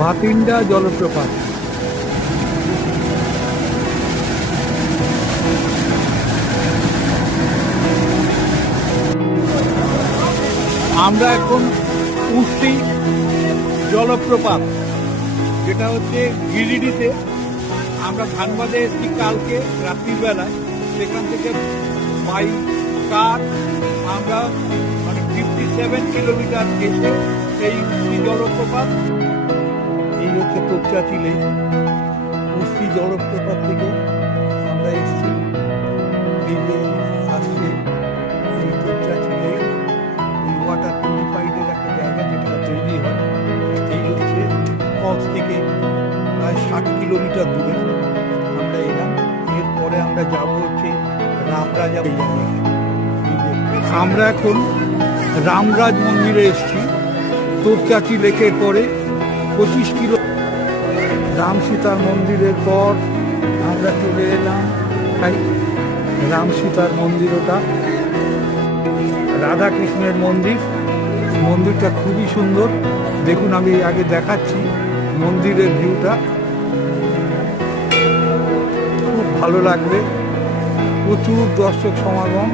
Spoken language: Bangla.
ভাতিন্ডা জলপ্রপাত। আমরা এখন উঠছি জলপ্রপাত, যেটা হচ্ছে গিরিডিতে। আমরা ধানবাদে এসেছি কালকে রাত্রির বেলায়, সেখান থেকে বাই কার আমরা 57 কিলোমিটার এসে এই উঠছি জলপ্রপাত। এই হচ্ছে তোপচাচি লেক। উঠছি জলপ্রপাত থেকে আমরা এসেছি, এই যে আসছে এই তোপচাচি লেক, এই ওয়াটার পিউরিফাইডের একটা জায়গা যেটা তৈরি হয়। এই হচ্ছে ফলস থেকে প্রায় 60 কিলোমিটার দূরে আমরা এলাম। এরপরে আমরা যাব হচ্ছে রামরাজা। আমরা এখন রামরাজ মন্দিরে এসেছি তোপচাচি লেকের পরে 25 কিলো। রাম সীতার মন্দিরের পর আমরা চলে এলাম তাই রাম সীতার মন্দির, ওটা রাধা কৃষ্ণের মন্দির। মন্দিরটা খুবই সুন্দর, দেখুন আমি আগে দেখাচ্ছি মন্দিরের ভিউটা, খুব ভালো লাগবে। প্রচুর দর্শক সমাগম।